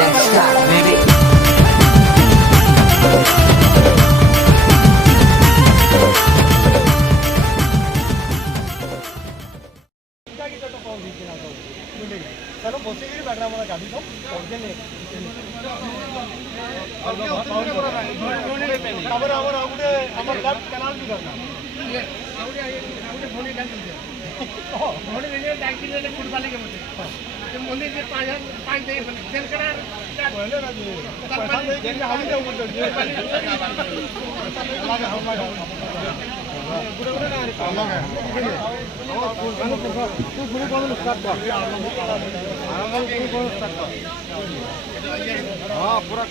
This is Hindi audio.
Let's start, baby. चलो बसिक बैठना गाड़ी तो कैनाल भी करना फुटबॉल के मंदिर से 5 जेल करा पूरा